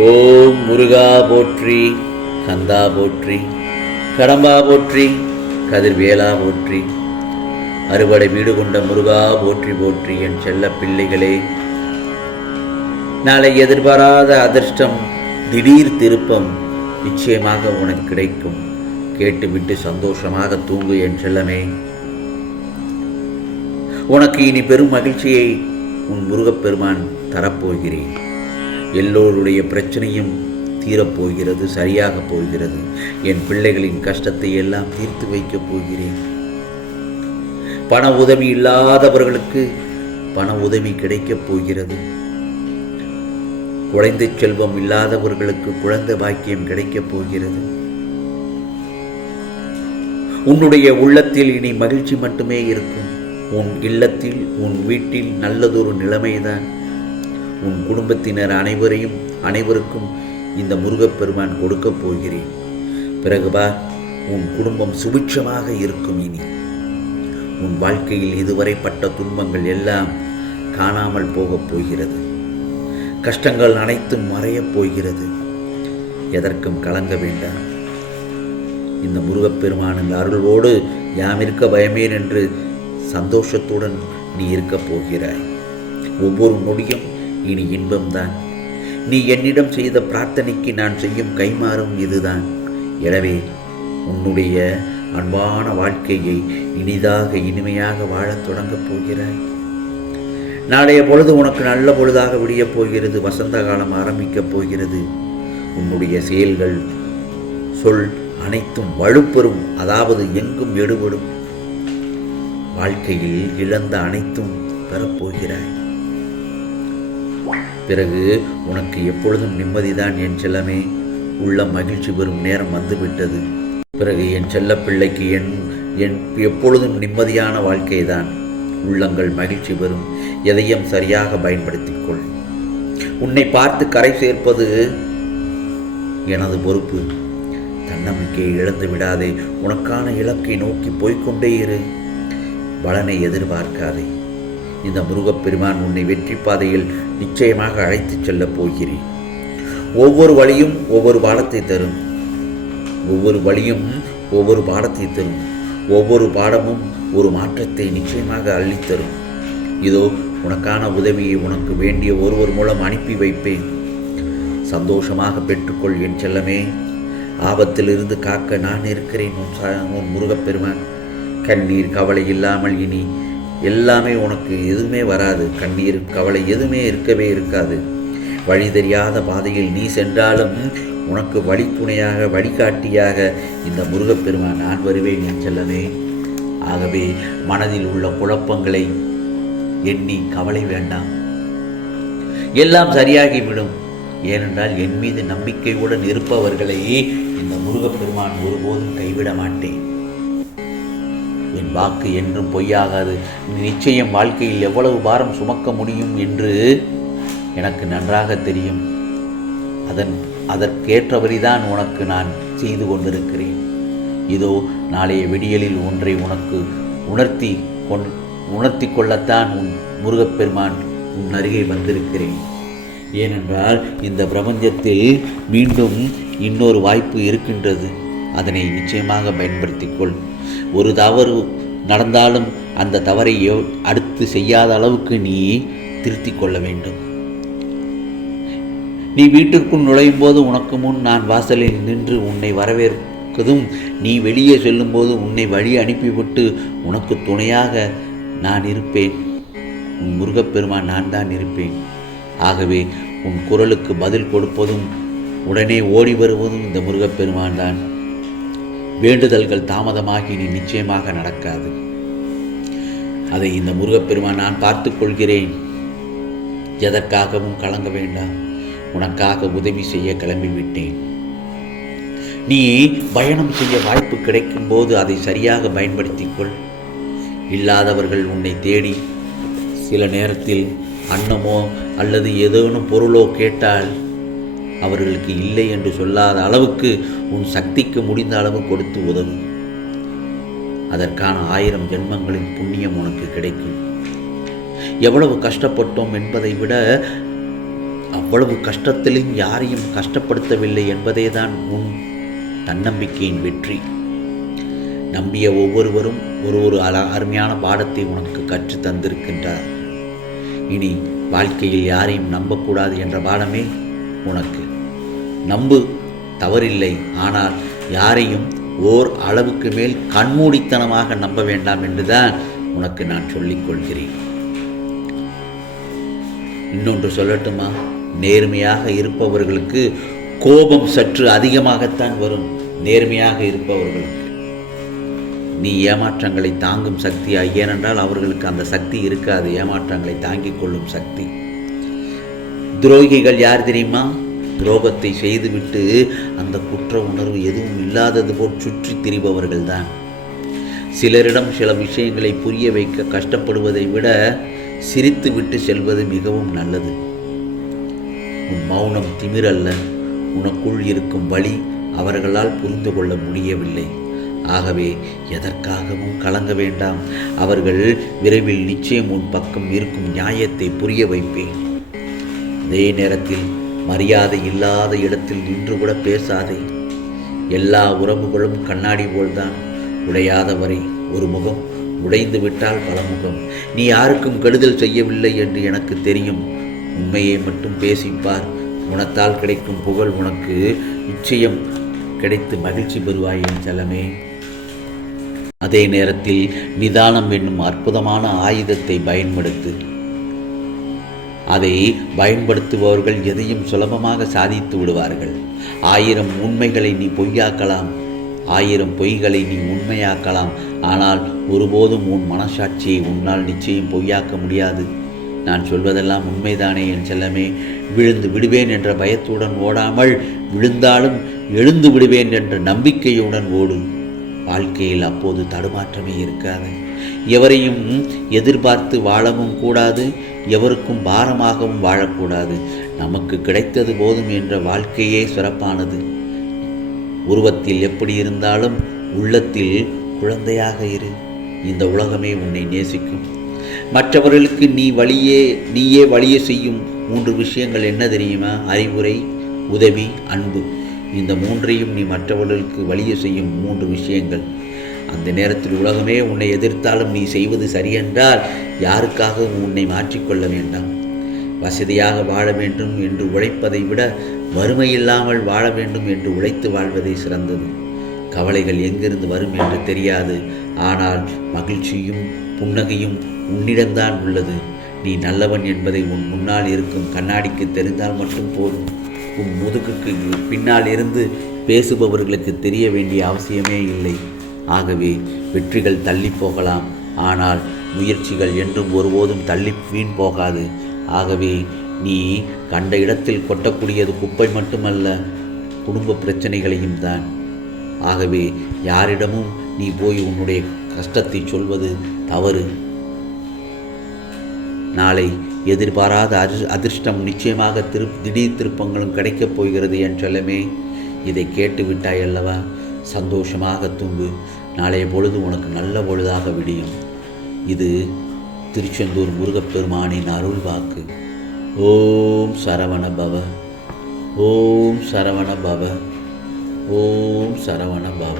ஓம் முருகா போற்றி கந்தா போற்றி கடம்பா போற்றி கதிர்வேலா போற்றி. அறுவடை வீடு கொண்ட முருகா போற்றி போற்றி என் செல்ல பிள்ளைகளே. நாளை எதிர்பாராத அதிர்ஷ்டம் திடீர் திருப்பம் நிச்சயமாக உனக்கு கிடைக்கும். கேட்டுவிட்டு சந்தோஷமாக தூங்கு என் செல்லமே. உனக்கு இனி பெரும் மகிழ்ச்சியை உன் முருகப்பெருமான் தரப்போகிறேன். எல்லோருடைய பிரச்சனையும் தீரப்போகிறது சரியாக போகிறது. என் பிள்ளைகளின் கஷ்டத்தை எல்லாம் தீர்த்து வைக்கப் போகிறேன். பண உதவி இல்லாதவர்களுக்கு பண உதவி கிடைக்கப் போகிறது. குழந்தை செல்வம் இல்லாதவர்களுக்கு குழந்தை பாக்கியம் கிடைக்கப் போகிறது. உன்னுடைய உள்ளத்தில் இனி மகிழ்ச்சி மட்டுமே இருக்கும். உன் இல்லத்தில் உன் வீட்டில் நல்லதொரு நிலைமைதான். உன் குடும்பத்தினர் அனைவரையும் அனைவருக்கும் இந்த முருகப்பெருமான் கொடுக்கப் போகிறேன். பிறகுபா உன் குடும்பம் சுபிட்சமாக இருக்கும் இனி. உன் வாழ்க்கையில் இதுவரை பட்ட துன்பங்கள் எல்லாம் காணாமல் போகப் போகிறது. கஷ்டங்கள் அனைத்தும் மறையப் போகிறது. எதற்கும் கலங்க வேண்டாம். இந்த முருகப்பெருமானின் அருளோடு யாம் இருக்க பயமேன் என்று சந்தோஷத்துடன் நீ இருக்கப் போகிறாய். ஒவ்வொரு நொடியும் இனி இன்பம்தான் நீ என்னிடம் செய்த பிரார்த்தனைக்கு நான் செய்யும் கைமாறும் இதுதான். எனவே உன்னுடைய அன்பான வாழ்க்கையை இனிதாக இனிமையாக வாழத் தொடங்கப் போகிறாய். நாளைய பொழுது உனக்கு நல்ல பொழுதாக விடியப் போகிறது. வசந்த காலம் ஆரம்பிக்கப் போகிறது. உன்னுடைய செயல்கள் சொல் அனைத்தும் வலுப்பெறும். அதாவது எங்கும் எடுபடும். வாழ்க்கையில் இழந்த அனைத்தும் பெறப்போகிறாய் பிறகு உனக்கு எப்பொழுதும் நிம்மதிதான் என் செல்லமே. உள்ள மகிழ்ச்சி பெறும் நேரம் வந்துவிட்டது. பிறகு என் செல்ல பிள்ளைக்கு என் என் எப்பொழுதும் நிம்மதியான வாழ்க்கைதான். உள்ளங்கள் மகிழ்ச்சி பெறும். எதையும் சரியாக பயன்படுத்திக் கொள் உன்னை பார்த்து கரை சேர்ப்பது எனது பொறுப்பு. தன்னம்பிக்கையை இழந்து விடாதே. உனக்கான இலக்கை நோக்கி போய்கொண்டே இரு. பலனை எதிர்பார்க்காதே. இந்த முருகப்பெருமான் உன்னை வெற்றி பாதையில் நிச்சயமாக அழைத்துச் செல்லப் போகிறேன். ஒவ்வொரு வழியும் ஒவ்வொரு பாடத்தை தரும். ஒவ்வொரு வழியும் ஒவ்வொரு பாடத்தை தரும். ஒவ்வொரு பாடமும் ஒரு மாற்றத்தை நிச்சயமாக அள்ளித்தரும் இதோ உனக்கான உதவியை உனக்கு வேண்டிய ஒருவர் மூலம் அனுப்பி வைப்பேன். சந்தோஷமாக பெற்றுக்கொள் என் செல்லமே. ஆபத்திலிருந்து காக்க நான் இருக்கிறேன் உன் உன் முருகப்பெருமான். கண்ணீர் கவலை இல்லாமல் இனி எல்லாமே உனக்கு எதுவுமே வராது. கண்ணீர் கவலை எதுவுமே இருக்கவே இருக்காது. வழி தெரியாத பாதையில் நீ சென்றாலும் உனக்கு வழித்துணையாக வழிகாட்டியாக இந்த முருகப்பெருமான் நான் வருவேன் என் செல்லவே ஆகவே மனதில் உள்ள குழப்பங்களை எண்ணி கவலை வேண்டாம். எல்லாம் சரியாகிவிடும். ஏனென்றால் என் மீது நம்பிக்கையுடன் இருப்பவர்களை இந்த முருகப்பெருமான் ஒருபோதும் கைவிட மாட்டேன். என் வாக்கு என்றும் பொய்யாகாது. நிச்சயம் வாழ்க்கையில் எவ்வளவு பாரம் சுமக்க முடியும் என்று எனக்கு நன்றாக தெரியும். அதன் அதற்கேற்றபடிதான் உனக்கு நான் செய்து கொண்டிருக்கிறேன். இதோ நாளைய விடியலில் ஒன்றை உனக்கு உணர்த்தி கொண் உணர்த்தி கொள்ளத்தான் உன் முருகப்பெருமான் உன் அருகே வந்திருக்கிறேன். ஏனென்றால் இந்த பிரபஞ்சத்தில் மீண்டும் இன்னொரு வாய்ப்பு இருக்கின்றது. அதனை நிச்சயமாக பயன்படுத்திக்கொள். ஒரு தவறு நடந்தாலும் அந்த தவறை அடுத்து செய்யாத அளவுக்கு நீ திருத்திக் கொள்ள வேண்டும். நீ வீட்டிற்குள் நுழையும் போது உனக்கு முன் நான் வாசலில் நின்று உன்னை வரவேற்கதும் நீ வெளியே செல்லும்போது உன்னை வழி அனுப்பிவிட்டு உனக்கு துணையாக நான் இருப்பேன். உன் முருகப்பெருமான் நான் தான் இருப்பேன். ஆகவே உன் குரலுக்கு பதில் கொடுப்பதும் உடனே ஓடி வருவதும் இந்த முருகப்பெருமான் தான். வேண்டுதல்கள் தாமதமாகி நீ நிச்சயமாக நடக்காது. அதை இந்த முருகப்பெருமான் நான் பார்த்து கொள்கிறேன். எதற்காகவும் கலங்க வேண்டாம். உனக்காக உதவி செய்ய கிளம்பிவிட்டேன். நீ பயணம் செய்ய வாய்ப்பு கிடைக்கும் போது அதை சரியாக பயன்படுத்திக் கொள். இல்லாதவர்கள் உன்னை தேடி சில நேரத்தில் அன்னமோ அல்லது ஏதேனும் பொருளோ கேட்டால் அவர்களுக்கு இல்லை என்று சொல்லாத அளவுக்கு உன் சக்திக்கு முடிந்த அளவு கொடுத்து உதவு. அதற்கான ஆயிரம் ஜென்மங்களின் புண்ணியம் உனக்கு கிடைக்கும். எவ்வளவு கஷ்டப்பட்டோம் என்பதை விட அவ்வளவு கஷ்டத்திலும் யாரையும் கஷ்டப்படுத்தவில்லை என்பதேதான் உன் தன்னம்பிக்கையின் வெற்றி. நம்பிய ஒவ்வொருவரும் ஒரு ஒரு அல அருமையான பாடத்தை உனக்கு கற்று தந்திருக்கின்றார். இனி வாழ்க்கையில் யாரையும் நம்பக்கூடாது என்ற பாடமே உனக்கு நம்பு தவறில்லை. ஆனால் யாரையும் ஓர் அளவுக்கு மேல் கண்மூடித்தனமாக நம்ப வேண்டாம் என்றுதான் உனக்கு நான் சொல்லிக்கொள்கிறேன் இன்னொன்று சொல்லட்டுமா? நேர்மையாக இருப்பவர்களுக்கு கோபம் சற்று அதிகமாகத்தான் வரும். நேர்மையாக இருப்பவர்களுக்கு. நீ ஏமாற்றங்களை தாங்கும் சக்தியா ஏனென்றால் அவர்களுக்கு அந்த சக்தி இருக்காது. ஏமாற்றங்களை தாங்கிக் கொள்ளும் சக்தி. துரோகிகள் யார் தெரியுமா? துரோகத்தை செய்துவிட்டு அந்த குற்ற உணர்வு எதுவும் இல்லாதது போல் சுற்றி திரிபவர்கள் தான் சிலரிடம் சில விஷயங்களை புரிய வைக்க கஷ்டப்படுவதை விட சிரித்து விட்டு செல்வது மிகவும் நல்லது. உன் மௌனம் திமிரல்ல. உனக்குள் இருக்கும் வழி அவர்களால் புரிந்து கொள்ள முடியவில்லை. ஆகவே எதற்காகவும் கலங்க வேண்டாம். அவர்கள் விரைவில் நிச்சயம் உன் பக்கம் இருக்கும் நியாயத்தை புரிய வைப்பேன். அதே நேரத்தில் மரியாதை இல்லாத இடத்தில் நின்று கூட பேசாதே. எல்லா உறவுகளும் கண்ணாடி போல்தான் உடையாத வரை ஒரு முகம் உடைந்து விட்டால் பல முகம். நீ யாருக்கும் கெடுதல் செய்யவில்லை என்று எனக்கு தெரியும். உண்மையை மட்டும் பேசிப்பார். உனத்தால் கிடைக்கும் புகழ் உனக்கு நிச்சயம் கிடைத்து மகிழ்ச்சி பெறுவாய் என் செல்லமே. அதே நேரத்தில் நிதானம் என்னும் அற்புதமான ஆயுதத்தை பயன்படுத்து அதை பயன்படுத்துபவர்கள் எதையும் சுலபமாக சாதித்து விடுவார்கள். ஆயிரம் உண்மைகளை நீ பொய்யாக்கலாம். ஆயிரம் பொய்களை நீ உண்மையாக்கலாம். ஆனால் ஒருபோதும் உன் மனசாட்சியை உன்னால் நிச்சயம் பொய்யாக்க முடியாது. நான் சொல்வதெல்லாம் உண்மைதானே என் செல்லமே. விழுந்து விடுவேன் என்ற பயத்துடன் ஓடாமல் விழுந்தாலும் எழுந்து விடுவேன் என்ற நம்பிக்கையுடன் ஓடு. வாழ்க்கையில் அப்போது தடுமாற்றமே இருக்காது. எவரையும் எதிர்பார்த்து வாழவும் கூடாது. எவருக்கும் பாரமாகவும் வாழக்கூடாது. நமக்கு கிடைத்தது போதும் என்ற வாழ்க்கையே சிறப்பானது. உருவத்தில் எப்படி இருந்தாலும் உள்ளத்தில் குழந்தையாக இரு. இந்த உலகமே உன்னை நேசிக்கும். மற்றவர்களுக்கு நீ வழியே நீயே வழியே செய்யும் மூன்று விஷயங்கள் என்ன தெரியுமா? அறிவுரை உதவி அன்பு. இந்த மூன்றையும் நீ மற்றவர்களுக்கு வழியே செய்யும் மூன்று விஷயங்கள். அந்த நேரத்தில் உலகமே உன்னை எதிர்த்தாலும் நீ செய்வது சரியென்றால் யாருக்காகவும் உன்னை மாற்றிக்கொள்ள வேண்டாம்? வசதியாக வாழ வேண்டும் என்று உழைப்பதை விட வறுமை இல்லாமல் வாழ வேண்டும் என்று உழைத்து வாழ்வதே சிறந்தது. கவலைகள் எங்கிருந்து வரும் என்று தெரியாது. ஆனால் மகிழ்ச்சியும் புன்னகையும் உன்னிடம்தான் உள்ளது. நீ நல்லவன் என்பதை உன் முன்னால் இருக்கும் கண்ணாடிக்கு தெரிந்தால் மட்டும் போதும். உன் முதுகுக்கு பின்னால் இருந்து பேசுபவர்களுக்கு தெரிய வேண்டிய அவசியமே இல்லை. ஆகவே வெற்றிகள் தள்ளி போகலாம். ஆனால் முயற்சிகள் என்றும் ஒருபோதும் தள்ளி வீண் போகாது. ஆகவே நீ கண்ட இடத்தில் கொட்டக்கூடியது குப்பை மட்டுமல்ல குடும்ப பிரச்சனைகளையும் தான். ஆகவே யாரிடமும் நீ போய் உன்னுடைய கஷ்டத்தை சொல்வது தவறு. நாளை எதிர்பாராத அதிர் அதிர்ஷ்டம் நிச்சயமாக திரு திடீர் திருப்பங்களும் கிடைக்கப் போகிறது என் சொல்லமே இதை கேட்டு விட்டாய் அல்லவா? சந்தோஷமாக தூங்கு. நாளைய பொழுது உனக்கு நல்ல பொழுதாக விடியும். இது திருச்செந்தூர் முருகப்பெருமானின் அருள் வாக்கு. ஓம் சரவண பவ ஓம் சரவண பவ ஓம் சரவண பவ